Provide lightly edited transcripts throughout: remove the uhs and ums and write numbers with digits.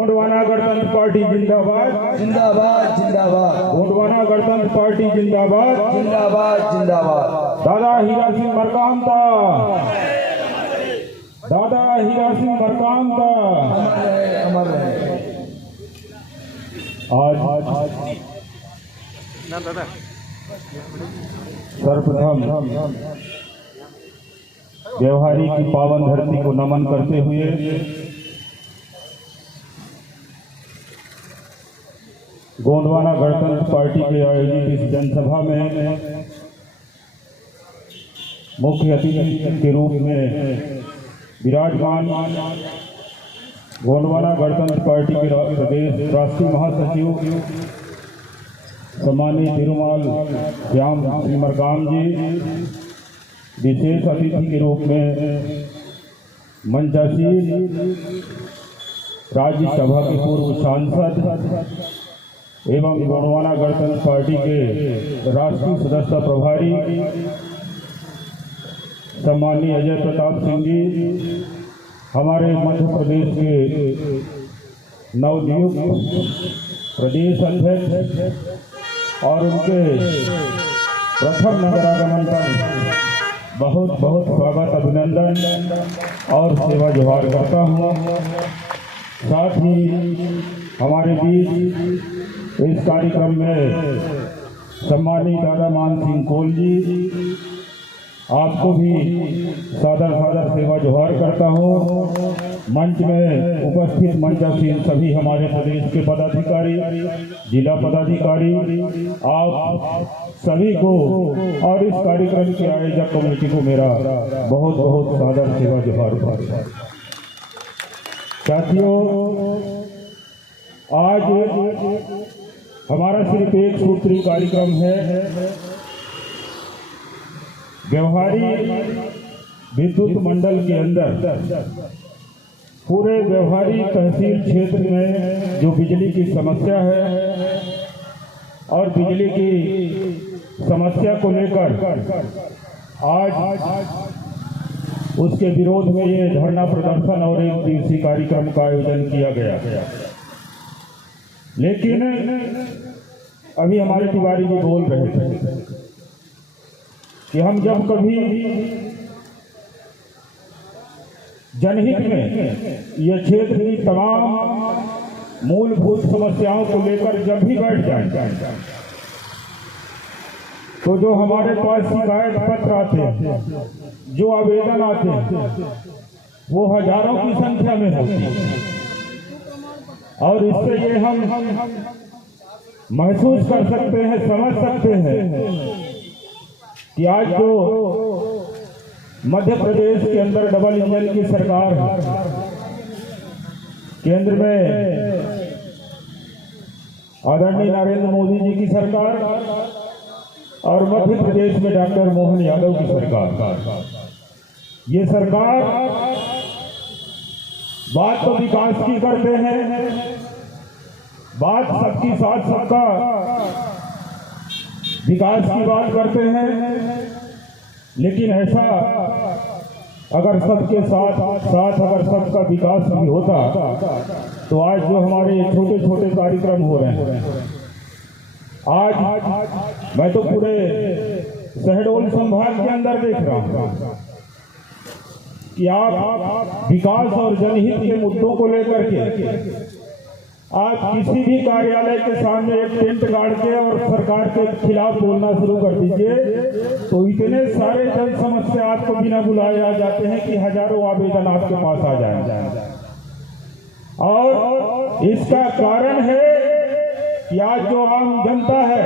गोंडवाना गणतंत्र पार्टी जिंदाबाद जिंदाबाद जिंदाबाद गोंडवाना गणतंत्र पार्टी जिंदाबाद जिंदाबाद जिंदाबाद। दादा हीरा सिंह मरकाम का, दादा हीरा सिंह मरकाम का। अमर रहे। आज सर्वप्रथम व्यवहारी की पावन धरती को नमन करते हुए गोंडवाना गणतंत्र पार्टी के आयोजित इस जनसभा में मुख्य अतिथि के रूप में विराजमान गोंडवाना गणतंत्र पार्टी के प्रदेश राष्ट्रीय महासचिव सम्मानित तिरुमाल श्याम सिंह मरकाम जी, विशेष अतिथि के रूप में मंचासीन राज्यसभा के पूर्व सांसद एवं गोंडवाना गणतंत्र पार्टी के राष्ट्रीय सदस्य प्रभारी सम्मानीय अजय प्रताप सिंह जी, हमारे मध्य प्रदेश के नवनियुक्त प्रदेश अध्यक्ष और उनके प्रथम नगरागमन पर बहुत बहुत स्वागत, अभिनंदन और सेवा जोहार करता हूँ। साथ ही हमारे बीच इस कार्यक्रम में सम्मानित दादा मान सिंह कोल जी, आपको भी सादर सादर सेवा जोहार करता हूँ। मंच में उपस्थित मंचासीन सभी हमारे प्रदेश के पदाधिकारी, जिला पदाधिकारी, आप सभी को और इस कार्यक्रम के आयोजक कमेटी को मेरा बहुत बहुत सादर सेवा जोहार। साथियों, आज हमारा सिर्फ एक सूत्री कार्यक्रम है। व्यवहारी विद्युत मंडल के अंदर पूरे व्यवहारी तहसील क्षेत्र में जो बिजली की समस्या है और बिजली की समस्या को लेकर आज उसके विरोध में ये धरना प्रदर्शन और एक दिवसीय कार्यक्रम का आयोजन किया गया। लेकिन अभी हमारे तिवारी जी बोल रहे थे कि हम जब कभी जनहित में यह क्षेत्र की तमाम मूलभूत समस्याओं को लेकर जब भी बैठ जाए तो जो हमारे पास शिकायत पत्र आते हैं, जो आवेदन आते हैं, वो हजारों की संख्या में होती है। और इससे ये हम महसूस कर सकते हैं, समझ सकते हैं कि आज जो मध्य प्रदेश के अंदर डबल इंजन की सरकार है, केंद्र में आदरणीय नरेंद्र मोदी जी की सरकार और मध्य प्रदेश में डॉक्टर मोहन यादव की सरकार, ये सरकार बात तो विकास की करते हैं, बात सबकी साथ सबका विकास की बात करते हैं, लेकिन ऐसा अगर सबके साथ अगर सबका विकास भी होता तो आज जो हमारे छोटे छोटे कार्यक्रम हो रहे हैं, आज मैं तो पूरे शहडोल संभाग के अंदर देख रहा हूँ कि आप विकास और जनहित के मुद्दों को लेकर के आप किसी भी कार्यालय के सामने एक टेंट गाड़ के और सरकार के खिलाफ बोलना शुरू कर दीजिए तो इतने सारे जन समस्या आपको बिना बुलाए आ जाते हैं कि हजारों आवेदन आपके पास आ जाएंगे। और इसका कारण है कि आज जो आम जनता है,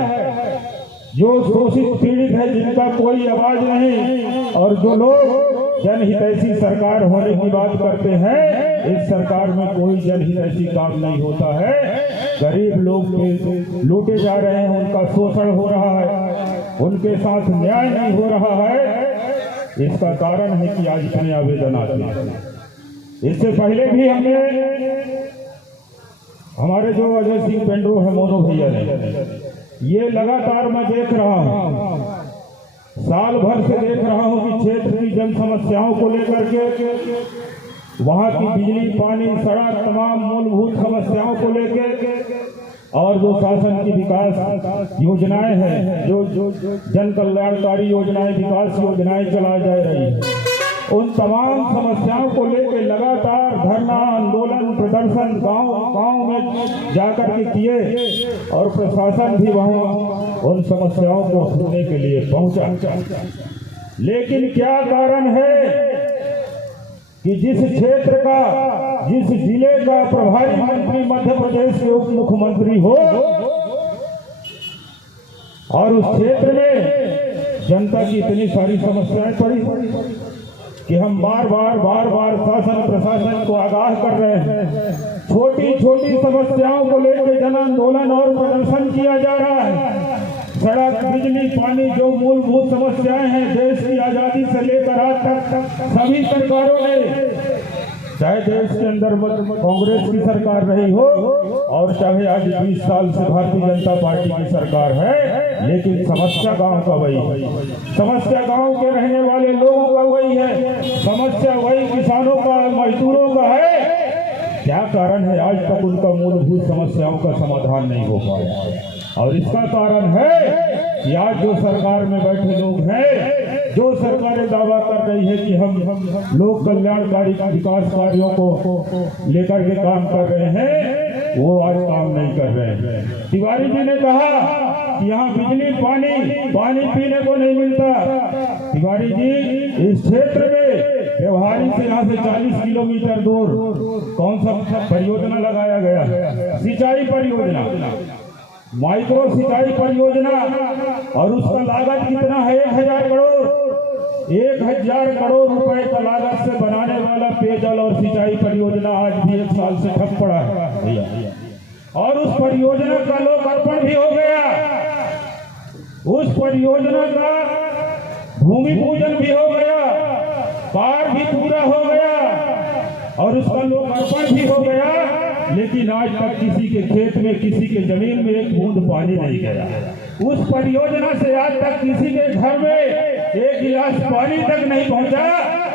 जो शोषित पीड़ित है, जिनका कोई आवाज नहीं, और जो लोग जनहितैषी सरकार होने की बात करते हैं, इस सरकार में कोई जनहितैषी काम नहीं होता है। गरीब लोग लूटे जा रहे हैं, उनका शोषण हो रहा है, उनके साथ न्याय नहीं हो रहा है। इसका कारण है कि आज इतने आवेदन आते हैं। इससे पहले भी हमने हमारे जो अजय सिंह पेंड्रो है, मोनो भैया ने, ये लगातार मैं देख रहा हूँ, साल भर से देख रहा हूँ कि क्षेत्र की जन समस्याओं को लेकर के वहाँ की बिजली, पानी, सड़क, तमाम मूलभूत समस्याओं को लेके और जो शासन की विकास योजनाएं हैं, जो जन कल्याणकारी योजनाएं, विकास योजनाएं चलाई जा रही है, उन तमाम समस्याओं को लेकर लगातार धरना, आंदोलन, प्रदर्शन गांव में जाकर के किए और प्रशासन भी वहां उन समस्याओं को सुनने के लिए पहुंचा। लेकिन क्या कारण है कि जिस क्षेत्र का, जिस जिले का प्रभारी मंत्री मध्य प्रदेश के उप मुख्यमंत्री हो और उस क्षेत्र में जनता की इतनी सारी समस्याएं पड़ी कि हम बार बार शासन प्रशासन को आगाह कर रहे हैं। छोटी छोटी समस्याओं को लेकर जन आंदोलन और प्रदर्शन किया जा रहा है। सड़क, बिजली, पानी, जो मूलभूत समस्याएं हैं देश की आजादी से लेकर आज तक सभी सरकारों ने, चाहे देश के अंदर कांग्रेस की सरकार रही हो और चाहे आज 20 साल से भारतीय जनता पार्टी की सरकार है, लेकिन समस्या गांव का वही है, समस्या गांव के रहने वाले लोगों का वही है, समस्या वही किसानों का, मजदूरों का है। क्या कारण है आज तक उनका मूलभूत समस्याओं का समाधान नहीं हो पाया? और इसका कारण है कि आज जो सरकार में बैठे लोग हैं, जो सरकारें दावा कर रही है कि हम लोक कल्याणकारी विकास कार्यों को लेकर के काम कर रहे हैं, वो आज काम नहीं कर रहे हैं। तिवारी जी ने कहा कि यहाँ बिजली, पानी पीने को नहीं मिलता। तिवारी जी, इस क्षेत्र में व्यवहारी से यहाँ से 40 किलोमीटर दूर कौन सा परियोजना लगाया गया? सिंचाई परियोजना, माइक्रो सिंचाई परियोजना, और उसका लागत कितना है? 1000 करोड़। 1000 करोड़ रुपए का लागत से बनाने वाला पेयजल और सिंचाई परियोजना आज भी 1 साल से ठप पड़ा है और उस परियोजना का लोकार्पण भी हो गया, उस परियोजना का भूमि पूजन भी हो गया, कार्य भी पूरा हो गया और उसका लोकार्पण भी हो गया। लेकिन आज तक किसी के खेत में, किसी के जमीन में एक बूंद पानी नहीं गया। उस परियोजना से आज तक किसी के घर में एक गिलास पानी तक नहीं पहुंचा।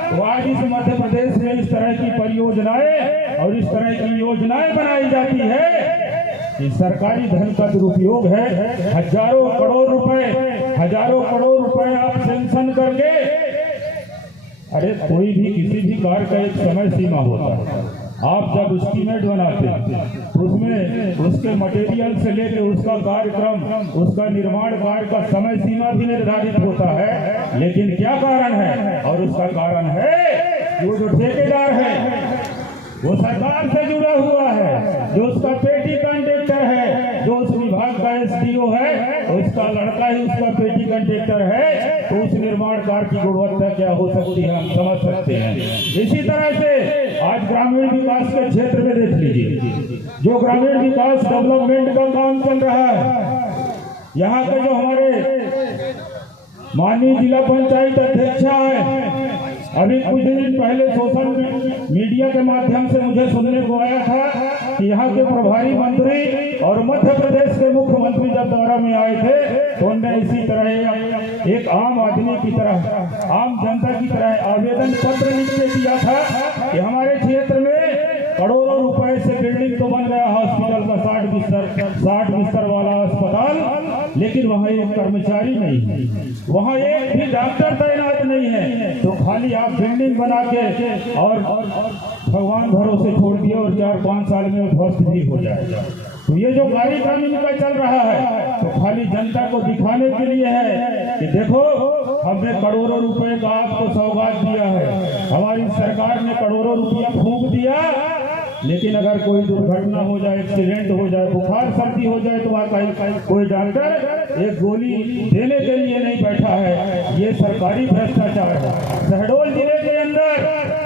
तो आज इस मध्य प्रदेश में इस तरह की परियोजनाएं और इस तरह की योजनाएं बनाई जाती है कि सरकारी धन का दुरुपयोग है। हजारों करोड़ रुपए आप सैंक्शन करके, अरे कोई भी किसी भी कार्य का एक समय सीमा होता है। आप जब एस्टीमेट बनाते हैं तो उसमें उसके मटेरियल से लेकर उसका कार्यक्रम, उसका निर्माण कार्य का समय सीमा भी निर्धारित होता है। लेकिन क्या कारण है? और उसका कारण है कि वो जो ठेकेदार है वो सरकार से जुड़ा हुआ है, जो उसका पेटी कंडक्टर है, जो उस विभाग का SDO है, उसका लड़का ही उसका पेटी कंडक्टर है, तो उस निर्माण कार्य की गुणवत्ता क्या हो सकती है हम समझ सकते हैं। इसी तरह से आज ग्रामीण विकास के क्षेत्र में देख लीजिए, जो ग्रामीण विकास डेवलपमेंट का काम चल रहा है, यहाँ के जो हमारे माननीय जिला पंचायत अध्यक्षा है, अभी कुछ दिन पहले सोशल मीडिया के माध्यम से मुझे सुनने को आया था कि यहाँ के प्रभारी मंत्री और मध्य प्रदेश के मुख्यमंत्री जब दौरा में आए थे तो उन्होंने इसी तरह एक आम आदमी की तरह, आम जनता की तरह आवेदन पत्र लिख के दिया था कि हमारे क्षेत्र में करोड़ों रुपए से बिल्डिंग तो बन गया हॉस्पिटल का, 60 बिस्तर वाला अस्पताल, लेकिन वहाँ एक कर्मचारी नहीं है, वहाँ एक भी डॉक्टर तैनात नहीं है। तो खाली आप बिल्डिंग बना के और भगवान भरोसे छोड़ दिए और 4-5 साल में ध्वस्त भी हो जाएगा। तो ये जो कार्यक्रम इनका चल रहा है तो खाली जनता को दिखाने के लिए है कि देखो हमने करोड़ों रुपए का आपको सौगात दिया है, हमारी सरकार ने करोड़ों रुपया फूंक दिया, लेकिन अगर कोई दुर्घटना हो जाए, एक्सीडेंट हो जाए, बुखार सर्दी हो जाए तो कोई डॉक्टर एक गोली देने के लिए नहीं बैठा है। ये सरकारी भ्रष्टाचार है। शहडोल जिले के अंदर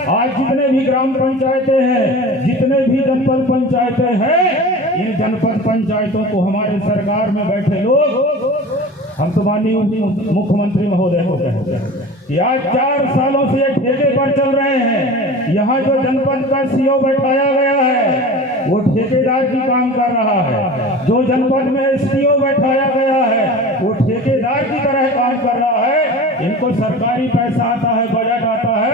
आज जितने भी ग्राम पंचायतें हैं, जितने भी जनपद पंचायतें हैं, इन जनपद पंचायतों को हमारे सरकार में बैठे लोग, हम तो माननीय मुख्यमंत्री महोदय को कहते हैं कि आज 4 सालों से ये ठेके पर चल रहे हैं। यहाँ जो जनपद का CO बैठाया गया है वो ठेकेदार की काम कर रहा है, जो जनपद में SDO बैठाया गया है वो ठेकेदार की तरह काम कर रहा है। इनको सरकारी पैसा आता है, बजट आता है,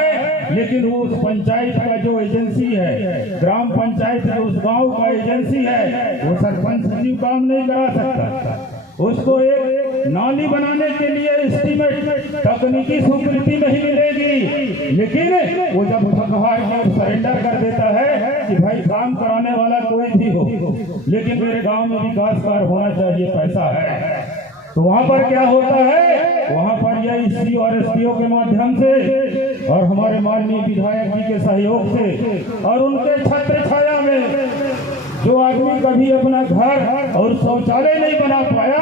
लेकिन लेकिन वो उस पंचायत का जो एजेंसी है, ग्राम पंचायत जो उस गांव का एजेंसी है, वो सरपंच सचिव काम नहीं करा सकता। उसको एक नाली बनाने के लिए एस्टीमेट तकनीकी स्वीकृति नहीं मिलेगी, लेकिन वो जब थकहार में सरेंडर कर देता है कि भाई काम कराने वाला कोई भी हो, लेकिन मेरे गांव में विकास कार्य होना चाहिए, पैसा है, तो वहां पर क्या होता है, वहां पर यह ईसी और एसपीओ के माध्यम से और हमारे माननीय विधायक जी के सहयोग से और उनके छत्र छाया में जो आदमी कभी अपना घर और शौचालय नहीं बना पाया,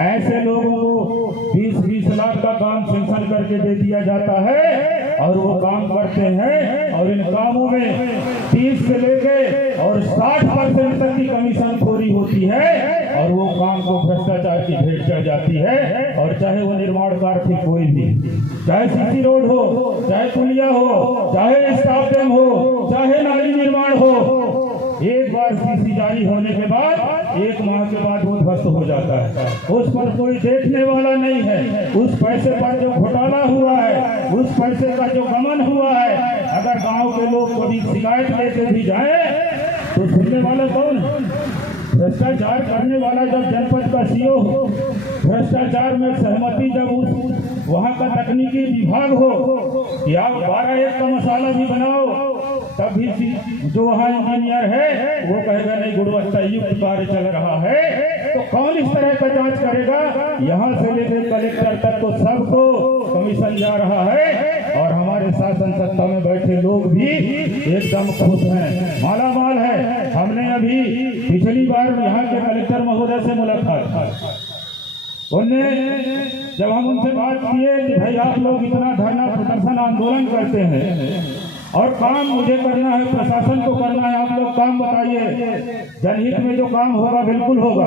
ऐसे लोगों को 20-20 लाख का काम सेंक्शन करके दे दिया जाता है और वो काम करते हैं और इन कामों में 30 से लेके और 60% तक की कमीशन खोरी होती है और वो काम को भ्रष्टाचार की भेंट चढ़ जाती है। और चाहे वो निर्माण कार्य फिर कोई भी, चाहे सीसी रोड हो, चाहे पुलिया हो, चाहे स्टाफ डैम हो, चाहे नाली निर्माण हो, एक बार सीसी जारी होने के बाद 1 माह के बाद वो ध्वस्त हो जाता है। उस पर कोई देखने वाला नहीं है। उस पैसे पर जो घोटाला हुआ है, उस पैसे का जो गमन हुआ है, अगर गांव के लोग कभी शिकायत लेके भी जाए तो सुनने वाला कौन है? भ्रष्टाचार करने वाला जब जनपद का सीओ हो, भ्रष्टाचार में सहमति जब उस वहाँ का तकनीकी विभाग हो कि आप 12 का मसाला भी बनाओ, तब भी जो वहाँ इंजीनियर है वो कहेगा नहीं गुणवत्ता युक्त कार्य चल रहा है, तो कौन इस तरह का जांच करेगा? यहाँ से लेकर कलेक्टर तक तो सबको कमीशन जा रहा है और हमारे शासन सत्ता में बैठे लोग भी एकदम खुश हैं, माला माल है। हमने अभी पिछली बार यहाँ के कलेक्टर महोदय से मुलाकात, उनने जब हम उनसे बात किए कि भाई आप लोग इतना धरना प्रदर्शन आंदोलन करते हैं और काम मुझे करना है, प्रशासन को करना है, आप लोग काम बताइए, जनहित में जो काम होगा बिल्कुल होगा।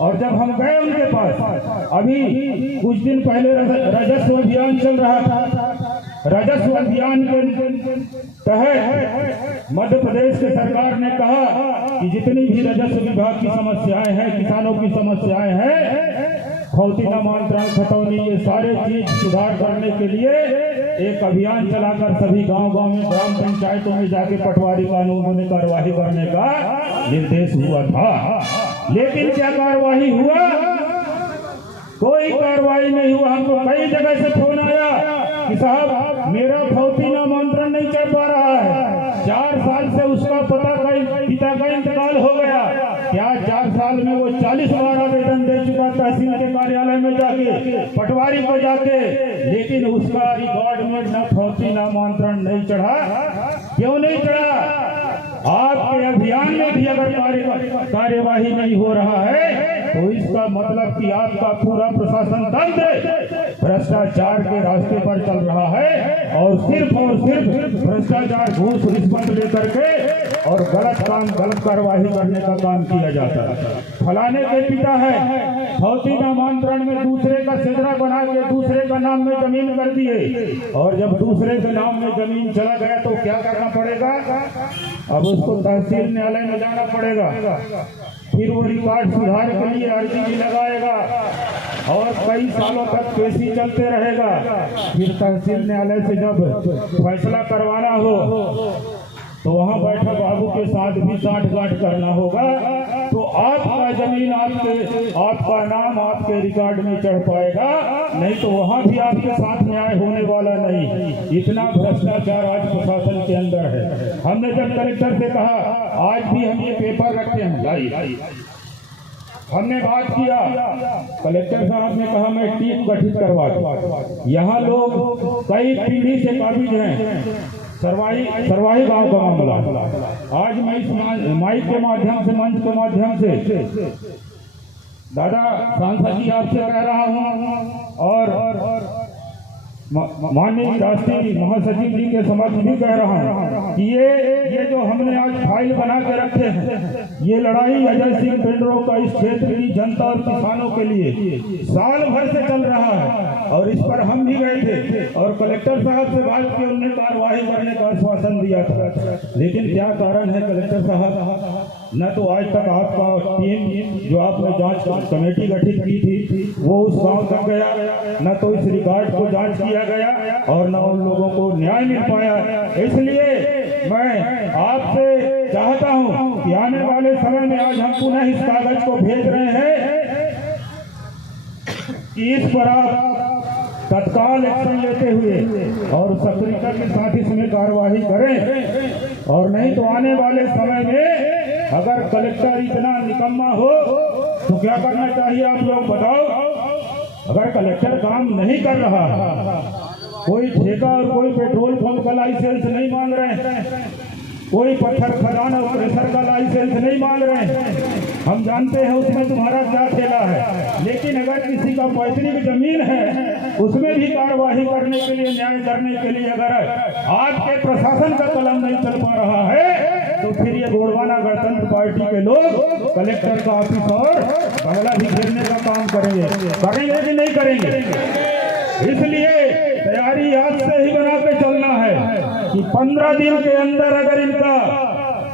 और जब हम गए उनके पास, अभी कुछ दिन पहले राजस्व अभियान चल रहा था, राजस्व अभियान के तहत मध्य प्रदेश की सरकार ने कहा कि जितनी भी राजस्व विभाग की समस्याएं हैं, किसानों की समस्याएं हैं, खौती नामांतरण, खतौनी, ये सारे चीज सुधार करने के लिए एक अभियान चलाकर सभी गांव-गांव में, ग्राम पंचायतों में जाके पटवारी कानूनों में कार्यवाही करने का निर्देश हुआ था। लेकिन क्या कार्यवाही हुआ? कोई कार्रवाई नहीं हुआ। हमको कई जगह से फोन आया कि साहब मेरा फौती नामांतरण नहीं चल पा रहा है, 4 साल से उसका पिता का इंतकाल हो गया। क्या 4 साल में वो 40 बार आवेदन दे चुका तहसील के कार्यालय में जाके, पटवारी को जाके, लेकिन उसका रिकॉर्ड में न फौती नामांतरण नहीं चढ़ा। क्यों नहीं चढ़ा? आपके अभियान में भी अगर कार्यवाही नहीं हो रहा है तो इसका मतलब कि आपका पूरा प्रशासन तंत्र भ्रष्टाचार के रास्ते पर चल रहा है और सिर्फ भ्रष्टाचार, घूस रिश्वत लेकर के और गलत काम, गलत कार्यवाही करने का काम किया जाता है। फलाने के पिता है, फौती नामांतरण में दूसरे का सेदरा बना के दूसरे का नाम में जमीन कर दिए और जब दूसरे के नाम में जमीन चला गया तो क्या करना पड़ेगा? अब उसको तहसील न्यायालय में जाना पड़ेगा, फिर वो रिकॉर्ड सुधार के लिए अर्जी भी लगाएगा और कई सालों तक केस चलते रहेगा। फिर तहसील न्यायालय से जब फैसला करवाना हो तो वहाँ बैठे बाबू के साथ भी साठ-गांठ करना होगा, तो आपका जमीन, आपका नाम आपके रिकॉर्ड में चढ़ पाएगा, नहीं तो वहाँ भी आपके साथ न्याय होने वाला नहीं। इतना भ्रष्टाचार आज प्रशासन के अंदर है। हमने जब कलेक्टर से कहा, आज भी हम ये पेपर रखते हैं लाई, हमने बात किया, कलेक्टर साहब ने कहा मैं टीम गठित करवा दूं। यहाँ लोग कई पीढ़ी से काबिज हैं। सरवाही गांव का मामला आज मैं इस माइक के माध्यम से, मंच के माध्यम से दादा सांसद जी आपसे कह रहा हूं और माननीय राष्ट्रीय महासचिव जी के समक्ष भी कह रहा हूं कि ये जो हमने आज फाइल बना के रखे हैं, ये लड़ाई अजय सिंह पिंडरों का इस क्षेत्र की जनता और किसानों के लिए साल भर से चल रहा है और इस पर हम भी गए थे और कलेक्टर साहब से बात की, उन्होंने कार्रवाई करने का आश्वासन दिया था। लेकिन क्या कारण है कलेक्टर साहब, न तो आज तक आपका टीम जो आपने जांच कमेटी गठित की थी वो उस गांव तक गया, न तो इस रिकॉर्ड को जांच किया दिया गया और न उन लोगों को न्याय मिल पाया। इसलिए मैं आपसे चाहता हूं कि आने वाले समय में आज हम पुनः इस कागज को भेज रहे हैं कि इस पर आप तत्काल एक्शन लेते हुए और सक्रियता के साथ इसमें कार्यवाही करें, और नहीं तो आने वाले समय में अगर कलेक्टर इतना निकम्मा हो तो क्या करना चाहिए आप लोग बताओ। अगर कलेक्टर काम नहीं कर रहा, कोई ठेका और कोई पेट्रोल पंप का लाइसेंस नहीं मांग रहे हैं, कोई पत्थर खदान और प्रेशर का लाइसेंस नहीं मांग रहे हैं, हम जानते हैं उसमें तुम्हारा क्या खेला है। लेकिन अगर किसी का पैतृक जमीन है उसमें भी कार्यवाही करने के लिए, न्याय करने के लिए अगर आज के प्रशासन का कलम नहीं चल पा रहा है तो फिर ये गोंडवाना गणतंत्र पार्टी के लोग कलेक्टर का ऑफिस और बंगला भी घेरने का काम करेंगे कि नहीं करेंगे। इसलिए तैयारी आज से ही बना के चलना है कि 15 दिन के अंदर अगर इनका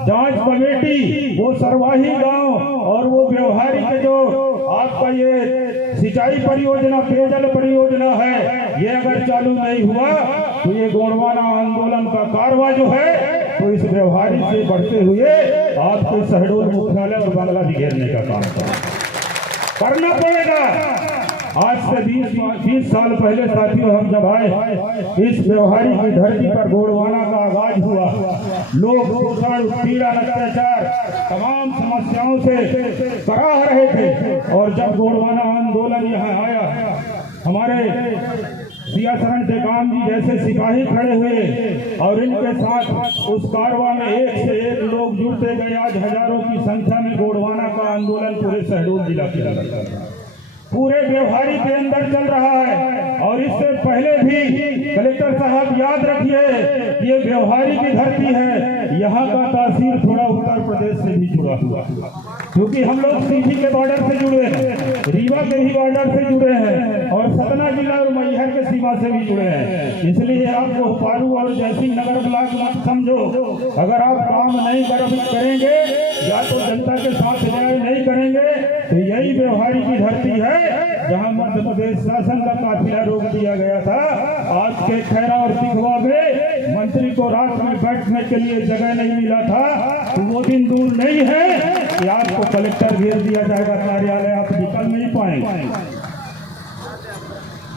जांच कमेटी वो सरवाही गांव और वो व्यवहारिक जो आपका ये सिंचाई परियोजना, पेयजल परियोजना है, ये अगर चालू नहीं हुआ तो ये गोंडवाना आंदोलन का कारवा जो है तो इस व्यवहारिक से बढ़ते हुए आपके शहडोल मुख्यालय और बांग्ला भी घेरने का काम करना पड़ेगा। आज से 20 साल पहले साथियों हम जब आए इस व्यवहारिक की धरती पर गोंडवाना का आगाज हुआ, लोग शोषण, पीड़ा, अत्याचार तमाम समस्याओं से कराह रहे थे। और जब गोंडवाना आंदोलन यहाँ आया, हमारे सिया शरण टेकाम जी जैसे सिपाही खड़े हुए और इनके साथ उस कारवा में एक से एक लोग जुड़ते गए। आज हजारों की संख्या में गोंडवाना का आंदोलन पूरे शहडोल जिला के पूरे व्यवहारिक के अंदर चल रहा है। और इससे पहले भी कलेक्टर साहब याद रखिए, ये व्यवहारिक की धरती है, यहाँ का तासीर थोड़ा उत्तर प्रदेश से भी जुड़ा हुआ, क्योंकि हम लोग सीधी के बॉर्डर से जुड़े हैं, रीवा के भी बॉर्डर से जुड़े हैं और सतना जिला और मैहर के सीमा से भी जुड़े हैं। इसलिए आपको पारू और जयसिंह नगर ब्लॉक मत समझो। अगर आप काम नहीं करेंगे या तो जनता के साथ न्याय नहीं करेंगे तो यही व्यवहारिक की धरती है जहां मध्य प्रदेश शासन का काफिला रोक दिया गया था। आज के खैरा और सिखवा में मंत्री को रात में बैठने के लिए जगह नहीं मिला था, तो वो दिन दूर नहीं है कि आपको कलेक्टर घेर दिया जाएगा कार्यालय, आप निकल नहीं पाएंगे।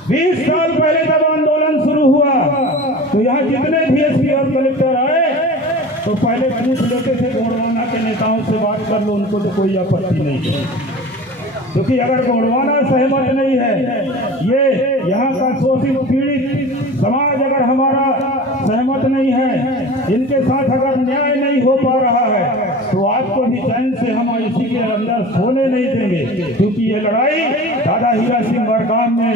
20 साल पहले जब आंदोलन शुरू हुआ तो यहाँ जितने भी एसपी और कलेक्टर आए तो पहले पूछ लेते थे गोंडवाना के नेताओं से बात कर लो, उनको तो कोई आपत्ति नहीं है, क्योंकि अगर गोंडवाना सहमत नहीं है, ये यहाँ का शोषित पीड़ित समाज अगर हमारा सहमत नहीं है, इनके साथ अगर न्याय नहीं हो पा रहा है तो आपको भी चैन से हम इसी के अंदर सोने नहीं देंगे। क्योंकि ये लड़ाई दादा हीरा सिंह मरकाम में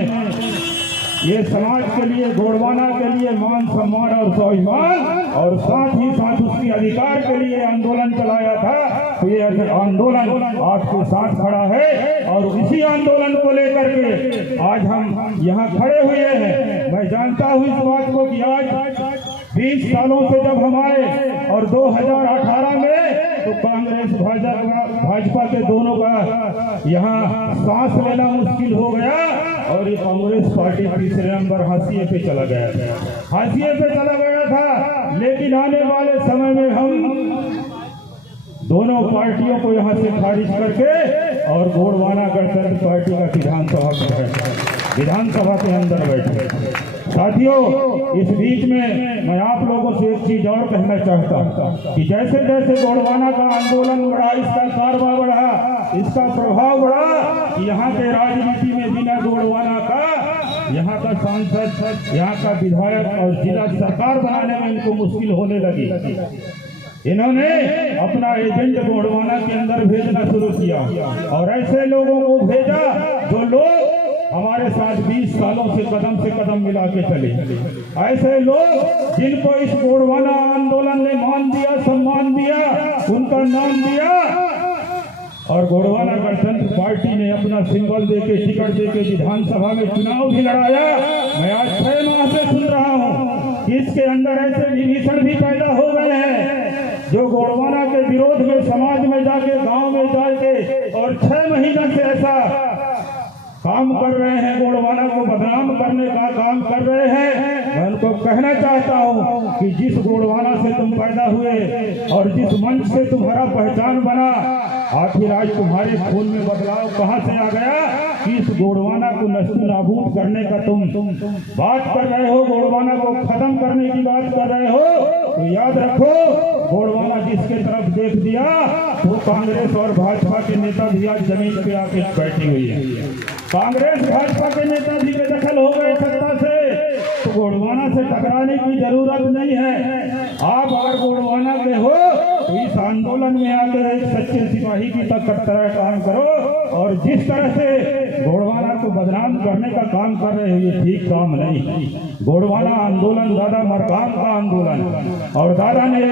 ये समाज के लिए, गोंडवाना के लिए मान सम्मान और स्वाभिमान और साथ ही साथ उसके अधिकार के लिए आंदोलन चलाया था। तो ये आंदोलन आपके साथ खड़ा है और इसी आंदोलन को लेकर के आज हम यहाँ खड़े हुए हैं। मैं जानता हूँ इस बात को कि आज 20 सालों से जब हम आए और 2018 में तो कांग्रेस भाजपा के दोनों का यहाँ सांस लेना मुश्किल हो गया और ये कांग्रेस पार्टी तीसरे नंबर हाशिए पे चला गया था। लेकिन आने वाले समय में हम दोनों पार्टियों को यहाँ से खारिज करके और गोंडवाना गणतंत्र पार्टी का विधानसभा के अंदर बैठे। साथियों, इस बीच में मैं आप लोगों से एक चीज और कहना चाहता हूँ कि जैसे जैसे गोंडवाना का आंदोलन बढ़ा, इसका कारवा बढ़ा, इसका प्रभाव बढ़ा, यहाँ के राजनीति में बिना गोंडवाना का यहाँ का सांसद, यहाँ का विधायक और जिला सरकार बनाने में इनको मुश्किल होने लगी। इन्होंने अपना एजेंट गोंडवाना के अंदर भेजना शुरू किया और ऐसे लोगों को भेजा जो लोग हमारे साथ 20 सालों से कदम मिला के चले। ऐसे लोग जिनको इस गोंडवाना आंदोलन ने मान दिया, सम्मान दिया, उनका नाम दिया और गोंडवाना गणतंत्र पार्टी ने अपना सिंबल देके, टिकट देके विधानसभा में चुनाव भी लड़ाया। मैं आज 6 माह से सुन रहा हूँ कि इसके अंदर ऐसे विभीषण भी पैदा हो गए हैं जो गोंडवाना के विरोध में समाज में जाके, गांव में जाके और 6 महीने से ऐसा काम कर रहे हैं, गोंडवाना को बदनाम करने का काम कर रहे हैं। मैं उनको कहना चाहता हूँ कि जिस गोंडवाना से तुम पैदा हुए और जिस मंच से तुम्हारा पहचान बना, आखिर आज तुम्हारे खून में बदलाव कहाँ से आ गया कि इस गोंडवाना को नस्ल नाबूद करने का तुम बात कर रहे हो, गोंडवाना को खत्म करने की बात कर रहे हो। तो याद रखो, गोंडवाना जिसके तरफ देख दिया वो कांग्रेस और भाजपा के नेता भी आज जमीन पे आके बैठी हुई है। कांग्रेस भाजपा के नेता भी बेदखल हो गए सत्ता से, तो गोंडवाना से टकराने की जरूरत नहीं है। आप अगर गोंडवाना के हो तो इस आंदोलन में आकर एक सच्चे सिपाही की तरह काम करो, और जिस तरह से गोंडवाना को बदनाम करने का काम कर रहे हो ये ठीक काम नहीं। गोंडवाना आंदोलन दादा मरकाम का आंदोलन, और दादा ने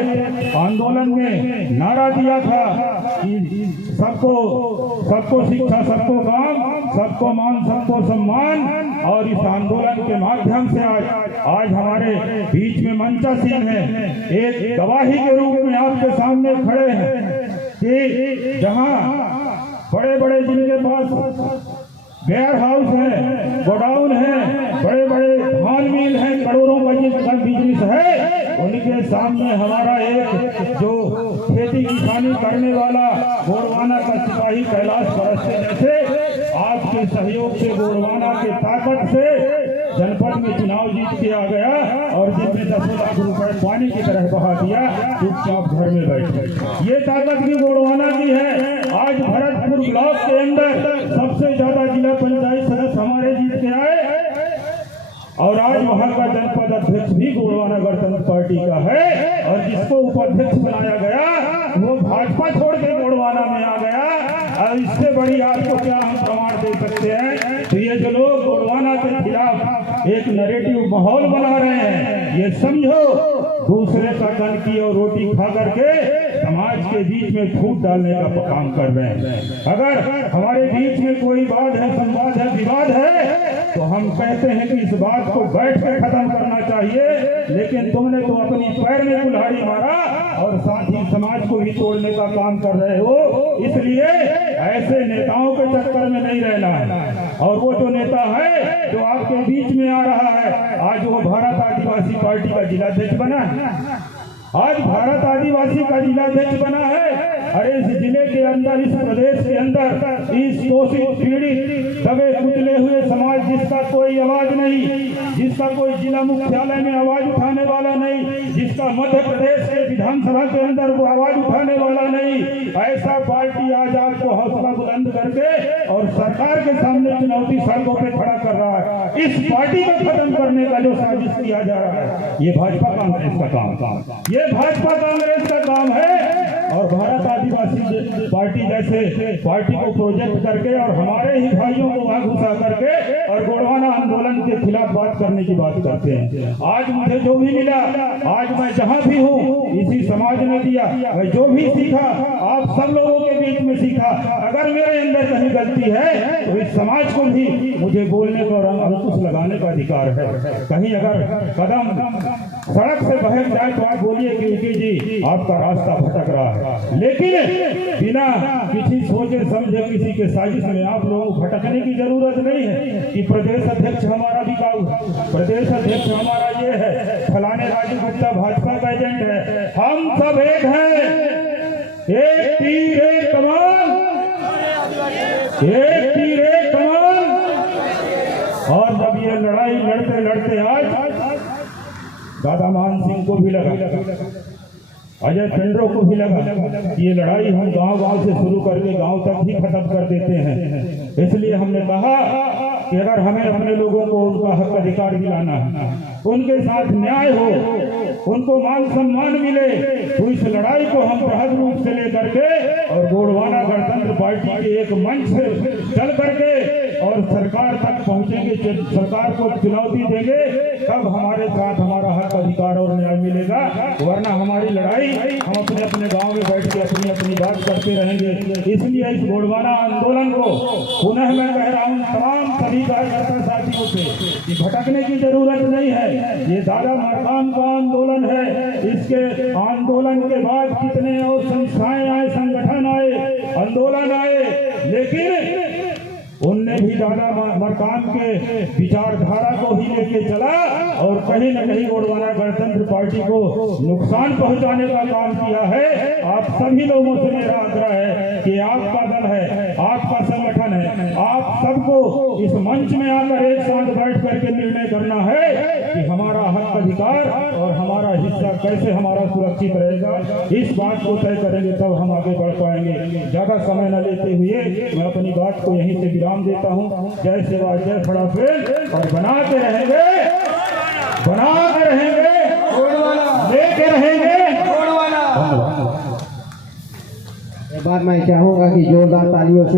आंदोलन में नारा दिया था कि सबको शिक्षा, सबको काम, सबको मान, सबको सम्मान। और इस आंदोलन के माध्यम से आज हमारे बीच में मंचासीन है, एक गवाही के रूप में आपके सामने खड़े हैं कि जहां बड़े बड़े जिनके पास वेयर हाउस है, गोडाउन है, बड़े बड़े धान मिल है, करोड़ों का बिजनेस है, उनके सामने हमारा एक जो खेती किसानी करने वाला गोंडवाना का सिपाही कैलाश परस्ते जैसे आपके सहयोग से, गोंडवाना के ताकत से जनपद में चुनाव जीत के आ गया, और जिसने 10 लाख रुपए पानी की तरह बहा दिया, चुपचाप घर में बैठे। ये ताकत भी गोंडवाना की है। आज भरतपुर ब्लॉक के अंदर सबसे ज्यादा जिला पंचायत सदस्य हमारे जीत के आए, और आज वहां का जनपद अध्यक्ष भी गोंडवाना गणतंत्र पार्टी का है, और जिसको उपाध्यक्ष बनाया गया वो भाजपा छोड़ के गोंडवाना में आ गया। और इससे बड़ी आपको क्या हम प्रमाण दे सकते हैं? तो ये जो लोग गोंडवाना के खिलाफ एक नैरेटिव माहौल बना रहे हैं, ये समझो दूसरे का धन की और रोटी खा करके समाज के बीच में फूट डालने का काम कर रहे हैं। अगर हमारे बीच में कोई बात है, संवाद है, विवाद है, तो हम कहते हैं कि इस बात को बैठ कर खत्म करना चाहिए। लेकिन तुमने तो अपनी पैर में कुल्हाड़ी मारा और साथ ही समाज को भी तोड़ने का काम कर रहे हो। इसलिए ऐसे नेताओं के चक्कर में नहीं रहना है। और वो जो नेता है जो आपके बीच में आ रहा है, आज वो भारत आदिवासी पार्टी का जिलाध्यक्ष बना है, आज भारत आदिवासी का जिलाध्यक्ष बना है। अरे इस जिले के अंदर, इस प्रदेश के अंदर इस शोषित, पीड़ित, दबे कुचले हुए समाज जिसका कोई आवाज नहीं, जिसका कोई जिला मुख्यालय में आवाज उठाने वाला नहीं, जिसका मध्य प्रदेश के विधानसभा के अंदर वो आवाज उठाने वाला नहीं, ऐसा पार्टी आज आपको हौसला बुलंद करके और सरकार के सामने चुनौती सड़कों पे खड़ा कर रहा है। इस पार्टी को खत्म करने का जो साजिश किया जा रहा है, ये भाजपा कांग्रेस का काम, ये भाजपा कांग्रेस का काम है। और भारत आदिवासी पार्टी जैसे पार्टी को प्रोजेक्ट करके और हमारे ही भाइयों को वहां घुसा करके और गोंडवाना आंदोलन के खिलाफ बात करने की बात करते हैं। आज मुझे जो भी मिला, आज मैं जहां भी हूँ इसी समाज ने दिया, मैं जो भी सीखा आप सब लोगों के बीच में सीखा। अगर मेरे अंदर कहीं गलती है तो इस समाज को भी मुझे बोलने का और अंकुश लगाने का अधिकार है। कहीं अगर कदम सड़क से बहक जाए तो आप बोलिए कि जी आपका रास्ता भटक रहा है, लेकिन बिना किसी सोचे समझे किसी के साजिश में आप लोगों को भटकने की जरूरत नहीं है कि प्रदेश अध्यक्ष हमारा बिकाऊ, प्रदेश अध्यक्ष हमारा ये है, फलाने राजू गुप्ता भाजपा का एजेंट है। हम सब एक हैं, एक तीर एक कमान, एक तीर एक कमान। और जब ये लड़ाई लड़ते लड़ते आज दादा मान सिंह को भी लगा, अजय पेंड्रो को भी लगा कि ये लड़ाई हम गांव-गांव से शुरू करके गांव तक ही खत्म कर देते हैं। इसलिए हमने कहा कि अगर हमें अपने लोगों को उनका हक अधिकार दिलाना है, उनके साथ न्याय हो, उनको मान सम्मान मिले, तो इस लड़ाई को हम बृहद रूप से लेकर के और गोंडवाना गणतंत्र पार्टी के एक मंच से चल करके और सरकार तक पहुंचेंगे, सरकार को चुनौती देंगे, तब हमारे साथ हमारा हक अधिकार और न्याय मिलेगा। वरना हमारी लड़ाई हम अपने अपने गांव में बैठ के अपनी अपनी बात करते रहेंगे। इसलिए इस गोंडवाना आंदोलन को पुनः मैं कह रहा हूँ तमाम सभी कार्यकर्ता साथियों से कि भटकने की जरूरत नहीं है। ये दादा मरकाम का आंदोलन है। इसके आंदोलन के बाद कितने और संस्थाएं आए, संगठन आए, आंदोलन आए, लेकिन उनने भी दादा काम के विचारधारा को ही लेके चला और कहीं न कहीं गोंडवाना गणतंत्र पार्टी को नुकसान पहुंचाने का काम किया है। आप सभी लोगों से मेरा आग्रह है कि आपका दल है, आपका संगठन है, आप सबको इस मंच में आकर एक साथ बैठ करके निर्णय करना है कि हमारा हक अधिकार और हमारा हिस्सा कैसे हमारा सुरक्षित रहेगा। इस बात को तय करेंगे तब हम आगे बढ़ पाएंगे। ज्यादा समय न लेते हुए मैं अपनी बात को यहीं से विराम देता हूँ। जय सेवा, जय फटाफट, और बनाते रहेंगे, लेके रहेंगे। बाद मैं चाहूंगा कि जोरदार तालियों से